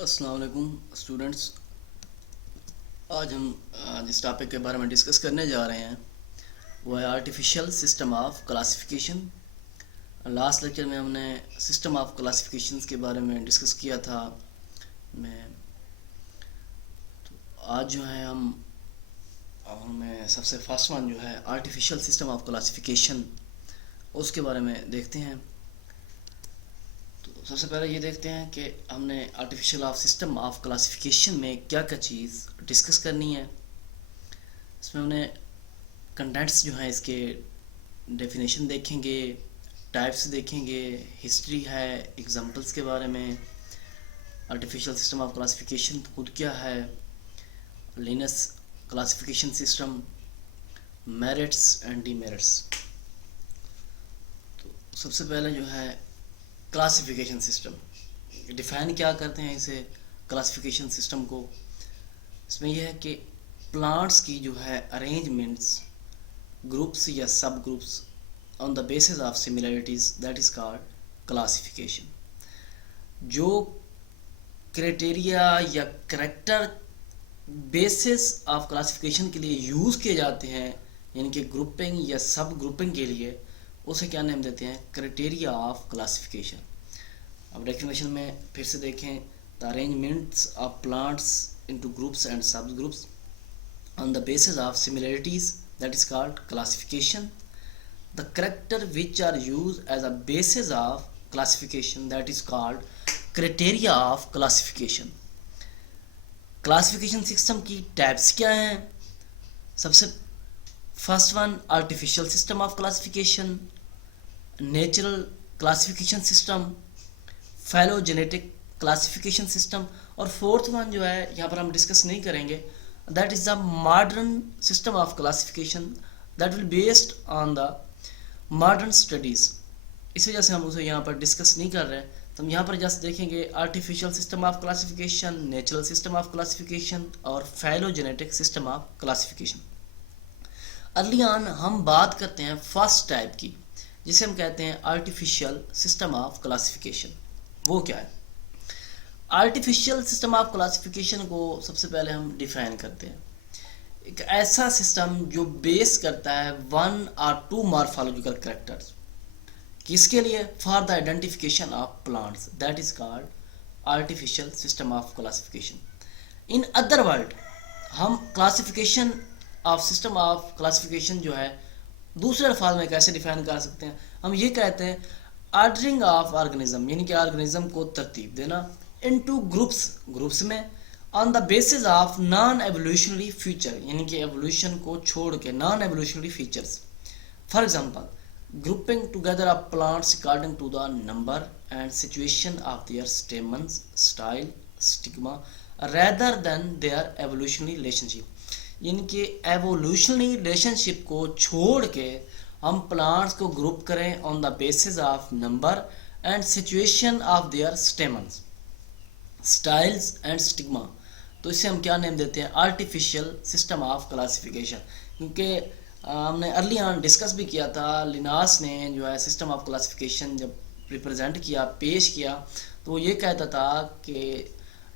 السلام علیکم اسٹوڈنٹس. آج ہم جس ٹاپک کے بارے میں ڈسکس کرنے جا رہے ہیں وہ ہے artificial system of classification. Last lecture میں ہم نے سسٹم آف کلاسیفیکیشنز کے بارے میں ڈسکس کیا تھا. آج جو ہے ہمیں سب سے فرسٹ ون جو ہے آرٹیفیشیل سسٹم آف کلاسیفیکیشن اس کے بارے میں دیکھتے ہیں. تو سب سے پہلے یہ دیکھتے ہیں کہ ہم نے آرٹیفیشیل سسٹم آف کلاسیفیکیشن میں کیا کیا چیز ڈسکس کرنی ہے. اس میں ہم نے کنٹینٹس جو ہیں اس کے ڈیفینیشن دیکھیں گے، ٹائپس دیکھیں گے، ہسٹری ہے، ایگزامپلس کے بارے میں، آرٹیفیشیل سسٹم آف کلاسیفیکیشن خود کیا ہے، Linnaeus classification system, merits and demerits. تو سب سے پہلے جو ہے کلاسیفیکیشن سسٹم ڈیفائن کیا کرتے ہیں اسے کلاسیفیکیشن سسٹم کو. اس میں یہ ہے کہ پلانٹس کی جو ہے ارینجمنٹس گروپس یا سب groups on the basis of similarities that is called classification. جو کرائٹیریا یا کریکٹر بیسس آف کلاسیفیکیشن کے لیے یوز کیے جاتے ہیں، یعنی کہ گروپنگ یا سب گروپنگ کے لیے، اسے کیا نیم دیتے ہیں؟ Criteria of classification. اب ڈیفینیشن میں پھر سے دیکھیں، the arrangements of plants into groups and subgroups on the basis of similarities that is called classification. The character which are used as a basis of classification that is called criteria of classification. Classification system کی types کیا ہیں؟ سب سے first one artificial system of classification, natural classification system, phylogenetic classification system, اور fourth one جو ہے یہاں پر ہم ڈسکس نہیں کریں گے، that is the modern system of classification that will based on the modern studies. اس وجہ سے ہم اسے یہاں پر ڈسکس نہیں کر رہے. تو ہم یہاں پر جسٹ دیکھیں گے artificial system of classification, natural system of classification اور phylogenetic system of classification. Early on ہم بات کرتے ہیں فرسٹ ٹائپ کی، جسے ہم کہتے ہیں آرٹیفیشیل سسٹم آف کلاسیفیکیشن. وہ کیا ہے؟ آرٹیفیشیل سسٹم آف کلاسیفیکیشن کو سب سے پہلے ہم ڈیفائن کرتے ہیں، ایک ایسا سسٹم جو بیس کرتا ہے ون اور ٹو مارفالوجیکل کریکٹرز. کس کے لیے؟ For the identification of plants that is called artificial system of classification. In other word ہم classification of system of classification جو ہے دوسرے الفاظ میں کیسے ڈیفائن کر سکتے ہیں؟ ہم یہ کہتے ہیں آرڈرنگ آف آرگنزم، یعنی کہ آرگنزم کو ترتیب دینا into گروپس میں on the basis of non-evolutionary feature، یعنی کہ ایوولوشن کو چھوڑ کے naan evolutionary features. For example grouping together of plants according to the number and situation of their stamens, style, stigma rather than their evolutionary relationship، یعنی کہ evolutionary relationship کو چھوڑ کے ہم پلانٹس کو گروپ کریں on the basis of number and situation of their stamens, styles and stigma. تو اسے ہم کیا نیم دیتے ہیں؟ Artificial system of classification. کیونکہ ہم نے ارلی آن ڈسکس بھی کیا تھا، لیناس نے جو ہے سسٹم آف کلاسیفیکیشن جب ریپرزینٹ کیا، پیش کیا، تو وہ یہ کہتا تھا کہ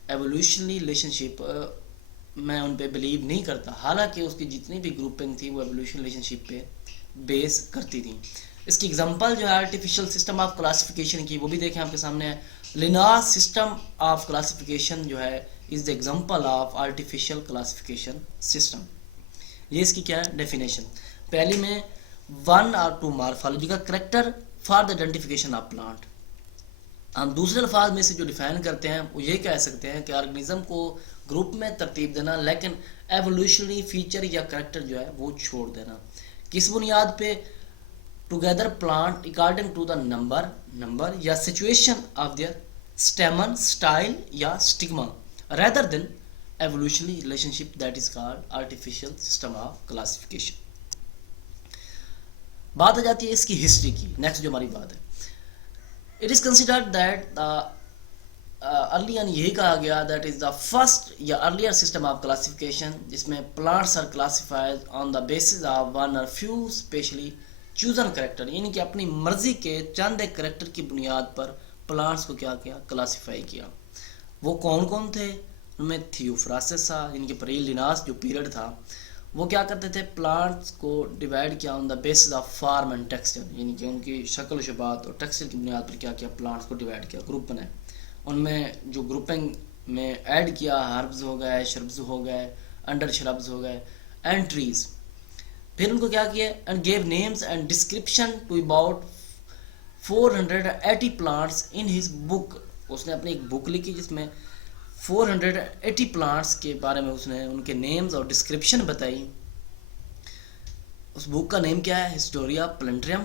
ایوولوشنری ریلیشن شپ میں ان پہ بلیو نہیں کرتا، حالانکہ اس کی جتنی بھی گروپنگ تھی وہ ایوولوشن ریلیشن شپ پہ بیس کرتی تھیں. اس کی اگزامپل جو ہے آرٹیفیشیل سسٹم آف کلاسیفیکیشن کی، وہ بھی دیکھیں آپ کے سامنے ہے. لیناس سسٹم آف کلاسیفیکیشن جو ہے is the example of artificial classification system. یہ اس کی کیا ہے ڈیفینیشن؟ پہلی میں ون اور two morphological character for the identification of plant. ہم دوسرے الفاظ میں سے جو ڈیفائن کرتے ہیں وہ یہ کہہ سکتے ہیں کہ آرگنزم کو گروپ میں ترتیب دینا لیکن ایوولوشنری فیچر یا کریکٹر جو ہے وہ چھوڑ دینا. کس بنیاد پہ؟ Together plant according to the number یا situation of their stamens, style یا stigma rather than evolutionary relationship that is called artificial system of classification. بات آ جاتی ہے اس کی ہسٹری کی. نیکسٹ جو ہماری بات ہے، it is considered that early on یہی کہا گیا that is the first یا earlier system of classification جس میں plants are classified on the basis of one or few specially chosen character، یعنی کہ اپنی مرضی کے چند ایک کریکٹر کی بنیاد پر پلانٹس کو کیا کلاسیفائی کیا. وہ کون کون تھے؟ ان میں تھیوفراسٹس تھا، یعنی کہ پری لیناس جو پیریڈ تھا وہ کیا کرتے تھے، پلانٹس کو ڈیوائڈ کیا on the basis of form and texture, یعنی کہ ان کی شکل و شبات اور ٹیکسچر کی بنیاد پر کیا کیا پلانٹس کو ڈیوائڈ کیا، گروپ بنائے. ان میں جو گروپنگ میں ایڈ کیا، ہربز ہو گئے، شربز ہو گئے، انڈر شربز ہو گئے، اینڈ ٹریز. پھر ان کو کیا کیا، and gave names and description to about 480 plants in his book. اس نے اپنی ایک بک لکھی جس میں 480 پلانٹس کے بارے میں اس نے ان کے نیمز اور ڈسکرپشن بتائی. اس بک کا نیم کیا ہے، Historia Plantarum,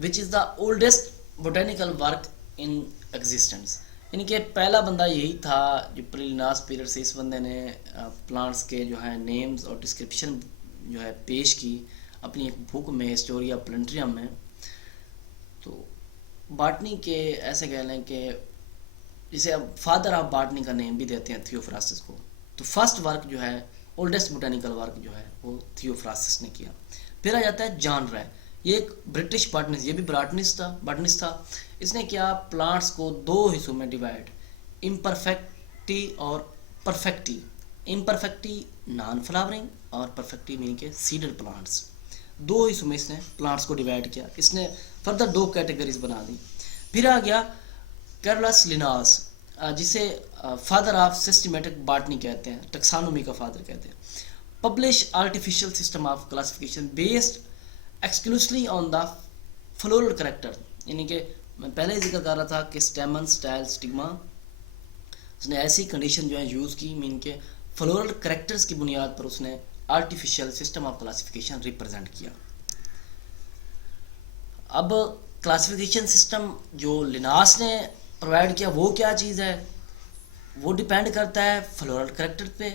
which is the oldest botanical work in existence. یعنی کہ پہلا بندہ یہی تھا جو پریلیناس پیریڈ سے اس بندے نے پلانٹس کے جو ہے نیمز اور ڈسکرپشن جو ہے پیش کی اپنی ایک بک میں، ہسٹوریا پلنٹریم میں. تو باٹنی کے ایسے کہہ لیں کہ جسے اب فادر آف باٹنی کا نیم بھی دیتے ہیں تھیوفراسٹس کو. تو فرسٹ ورک جو ہے، اولڈسٹ بوٹینیکل ورک جو ہے وہ تھیوفراسٹس نے کیا. پھر آ جاتا ہے جان رائے، یہ ایک برٹش باٹنسٹ، یہ بھی باٹنسٹ تھا. اس نے کیا، پلانٹس کو دو حصوں میں ڈیوائڈ، امپرفیکٹی اور پرفیکٹی. امپرفیکٹی نان فلاورنگ اور پرفیکٹی مین کے سیڈڈ پلانٹس. دو حصوں میں اس نے پلانٹس کو ڈیوائڈ کیا. اس نے فردر دو کیٹیگریز بنا دی. پھر آ گیا کیرلس لیناس، جسے فادر آف سسٹمیٹک باٹنی کہتے ہیں، ٹیکسانومی کا فادر کہتے ہیں. Publish artificial system of classification based exclusively on the floral character. یعنی کہ میں پہلے ہی ذکر کر رہا تھا کہ اسٹیمن، سٹائل، سٹگما، اس نے ایسی کنڈیشن جو ہے یوز کی، مین کے فلورل کریکٹرز کی بنیاد پر اس نے artificial system of classification represent کیا. اب کلاسیفیکیشن سسٹم جو لیناس نے پرووائڈ کیا وہ کیا چیز ہے، وہ ڈیپینڈ کرتا ہے فلورل کریکٹر پہ.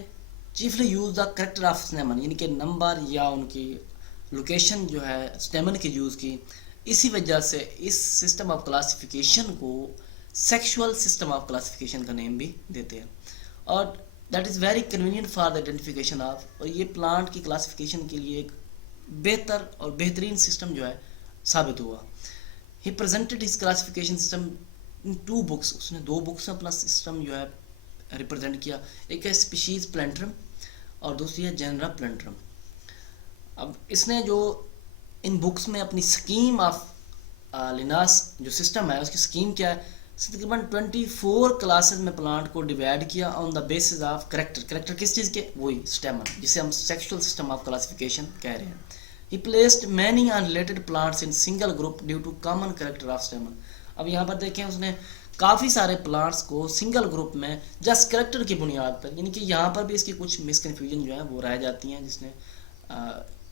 Chiefly use the character of stamen, یعنی کہ نمبر یا ان کی لوکیشن جو ہے اسٹیمن کی یوز کی. اسی وجہ سے اس سسٹم آف کلاسیفیکیشن کو سیکشول سسٹم آف کلاسیفیکیشن کا نیم بھی دیتے ہیں. اور that is very convenient for the identification of, اور یہ پلانٹ کی کلاسیفیکیشن کے لیے ایک بہتر اور بہترین سسٹم جو ہے ثابت ہوا. ہی پریزنٹڈ ہز کلاسیفیکیشن سسٹم ان 2 books. اس نے 2 books میں اپنا سسٹم جو ہے ریپرزینٹ کیا. ایک ہے اسپیشیز پلنٹرم اور دوسری ہے جنرا پلنٹرم. اب اس نے جو ان بکس میں اپنی سکیم آف لیناس جو سسٹم ہے اس کی سکیم کیا ہے، تقریباً 24 کلاسز میں پلانٹ کو ڈیوائڈ کیا on the bases of character. Character کس چیز کے، وہی اسٹیمن، جسے ہم سیکشول سسٹم آف کلاسیفیکیشن کہہ رہے ہیں. He placed many unrelated plants in single group due to common character of stamen. اب یہاں پر دیکھیں اس نے کافی سارے پلانٹس کو سنگل گروپ میں جسٹ کریکٹر کی بنیاد پر، یعنی کہ یہاں پر بھی اس کی کچھ مس کنفیوژن جو ہے وہ رہ جاتی ہیں، جس نے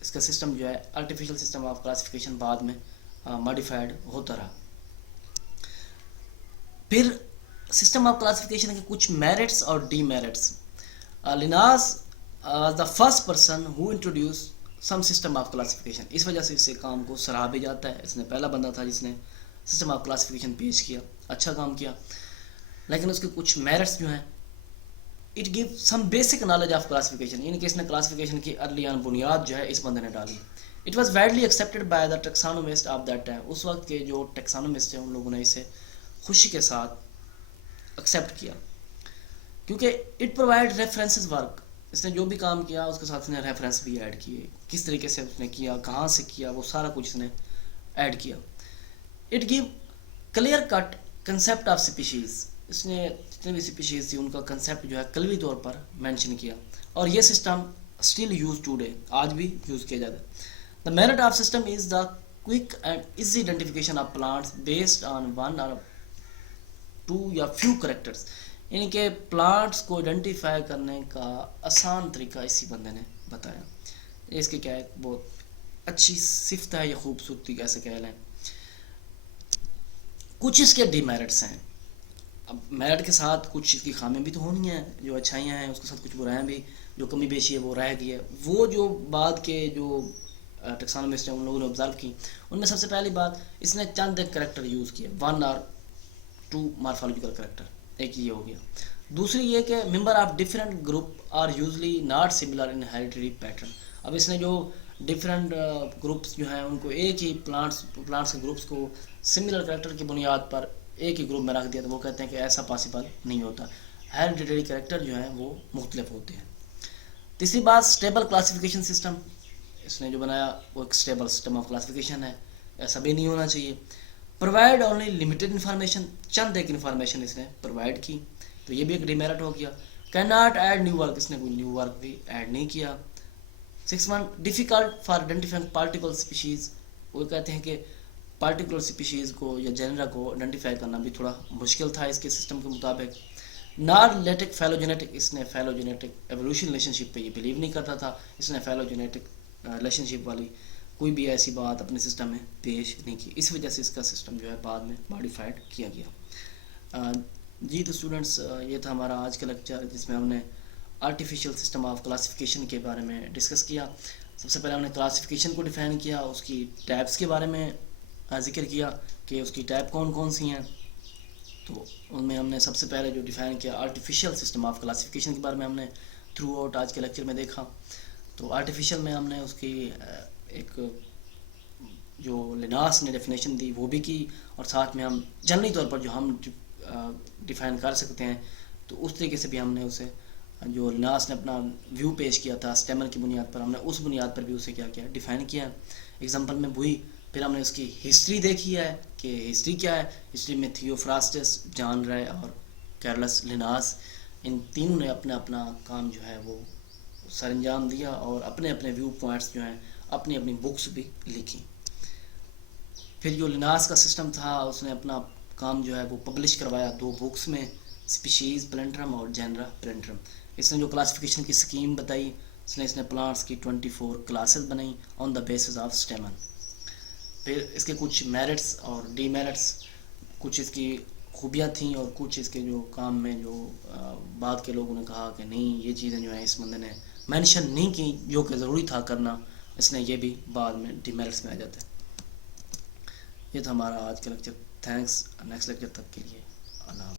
اس کا سسٹم جو ہے آرٹیفیشل سسٹم آف کلاسیفیکیشن بعد میں ماڈیفائڈ ہوتا رہا. پھر سسٹم آف کلاسیفیکیشن کے کچھ میرٹس اور demerits. Linnaeus the first person who introduce some system of classification. اس وجہ سے اس کام کو سراہا بھی جاتا ہے. اس نے پہلا بندہ تھا جس نے سسٹم آف کلاسیفیکیشن پیش کیا، اچھا کام کیا. لیکن اس کے کچھ میرٹس جو ہیں، it give some basic knowledge of classification, یعنی کہ اس نے کلاسیفیکیشن کی ارلی آن بنیاد جو ہے اس بندے نے ڈالی. It was widely accepted by the taxonomist of that time. اس وقت کے جو ٹیکسانومسٹ ہیں ان لوگوں نے اسے خوشی کے ساتھ ایکسیپٹ کیا، کیونکہ اٹ پرووائڈ ریفرنسز ورک. اس نے جو بھی کام کیا اس کے ساتھ اس نے ریفرنس بھی ایڈ کیے، کس طریقے سے اس نے کیا، کہاں سے کیا، وہ سارا کچھ اس نے ایڈ کیا. It gave clear cut concept of species. اس نے جتنے بھی اسپیشیز تھی ان کا کنسیپٹ جو ہے کلوی طور پر مینشن کیا، اور یہ سسٹم اسٹل یوز ٹوڈے، آج بھی یوز کیا جاتا ہے. The merit of system is the quick and easy identification of plants based on 1 or 2 یا فیو کریکٹرس. یعنی کہ پلانٹس کو آئیڈینٹیفائی کرنے کا آسان طریقہ اسی بندے نے بتایا. اس کی کیا ہے، بہت اچھی صفت ہے یا خوبصورتی کیسے کہہ لیں. کچھ اس کے ڈی میرٹس ہیں. اب میرٹ کے ساتھ کچھ اس کی خامیاں بھی تو ہونی ہیں، جو اچھائیاں ہیں اس کے ساتھ کچھ برائیاں بھی، جو کمی بیشی ہے وہ رہ گئی ہے. وہ جو بعد کے جو ٹیکسانومسٹ ہیں ان لوگوں نے آبزرو کی، ان میں سب سے پہلی بات، اس نے چند ایک کریکٹر یوز کیے، 1 or 2 مارفالوجیکل کریکٹر. ایک یہ ہو گیا. دوسری یہ کہ member of different group are usually not similar in hereditary pattern. اب اس نے جو ڈفرینٹ گروپس جو ہیں ان کو ایک ہی پلانٹس کے گروپس کو سملر کریکٹر کی بنیاد پر ایک ہی گروپ میں رکھ دیا، تو وہ کہتے ہیں کہ ایسا پاسبل نہیں ہوتا. ہیریڈیٹری کریکٹر جو ہیں وہ مختلف ہوتے ہیں. تیسری بات اسٹیبل کلاسیفیکیشن سسٹم. اس نے جو بنایا وہ ایک اسٹیبل سسٹم آف کلاسیفیکیشن ہے. ایسا بھی نہیں ہونا چاہیے. پرووائڈ اونلی لمیٹڈ انفارمیشن, چند ایک انفارمیشن اس نے پرووائڈ کی, تو یہ بھی ایک ڈیمیرٹ ہو گیا. Can not add new work, اس نے کوئی نیو ورک بھی ایڈ نہیں کیا. 6 difficult for identifying particle species. وہ کہتے ہیں کہ پارٹیکولر اسپیشیز کو یا جنرا کو آئیڈینٹیفائی کرنا بھی تھوڑا مشکل تھا اس کے سسٹم کے مطابق. نارلیٹک فیلوجینیٹک, اس نے فیلوجینیٹک ایوولوشن ریلیشن شپ پہ یہ بلیو نہیں کرتا تھا. اس نے فیلوجینیٹک ریلیشن شپ والی کوئی بھی ایسی بات اپنے سسٹم میں پیش نہیں کی. اس وجہ سے اس کا سسٹم جو ہے بعد میں ماڈیفائڈ کیا گیا. جی تو اسٹوڈنٹس, یہ تھا ہمارا آج کا لیکچر جس میں ہم نے آرٹیفیشیل سسٹم آف کلاسیفیکیشن کے بارے میں ڈسکس کیا. سب سے پہلے ہم نے کلاسیفیکیشن کو ڈیفائن کیا, اس کی ٹائپس کے بارے میں ذکر کیا کہ اس کی ٹائپ کون کون سی ہیں. تو ان میں ہم نے سب سے پہلے جو ڈیفائن کیا آرٹیفیشیل سسٹم آف کلاسیفیکیشن کے بارے میں ہم نے تھرو آؤٹ آج کے لیکچر میں دیکھا. تو آرٹیفیشیل میں ہم نے اس کی ایک جو لیناس نے ڈیفینیشن دی وہ بھی کی, اور ساتھ میں ہم جنرلی طور پر جو ہم ڈیفائن کر سکتے ہیں تو اس طریقے سے بھی ہم نے اسے, جو لیناس نے اپنا ویو پیش کیا تھا اسٹیمر کی بنیاد پر, ہم نے اس بنیاد پر بھی اسے کیا کیا ڈیفائن کیا. ایگزامپل میں وہی. پھر ہم نے اس کی ہسٹری دیکھی ہے کہ ہسٹری کیا ہے. ہسٹری میں تھیوفراسٹس, جان رائے اور کیرلس لیناس, ان تینوں نے اپنا اپنا کام جو ہے وہ سر انجام دیا اور اپنے اپنے ویو پوائنٹس جو ہیں اپنی اپنی بکس بھی لکھی. پھر جو لیناس کا سسٹم تھا اس نے اپنا کام جو ہے وہ پبلش کروایا 2 بکس میں, اسپیشیز پلنٹرم اور جینرا پلنٹرم. اس نے جو کلاسیفیکیشن کی اسکیم بتائی, اس نے پلانٹس کی 24 کلاسز بنائی آن دا بیسس آف اسٹیمن. پھر اس کے کچھ میرٹس اور ڈی میرٹس, کچھ اس کی خوبیاں تھیں اور کچھ اس کے جو کام میں جو بعد کے لوگوں نے کہا کہ نہیں یہ چیزیں جو ہیں اس بندے نے مینشن نہیں کی جو کہ ضروری تھا کرنا, اس نے یہ بھی بعد میں ڈی میرٹس میں آ جاتا ہے. یہ تھا ہمارا آج کا لیکچر. تھینکس. نیکسٹ لیکچر تک کے لیے اللہ حافظ.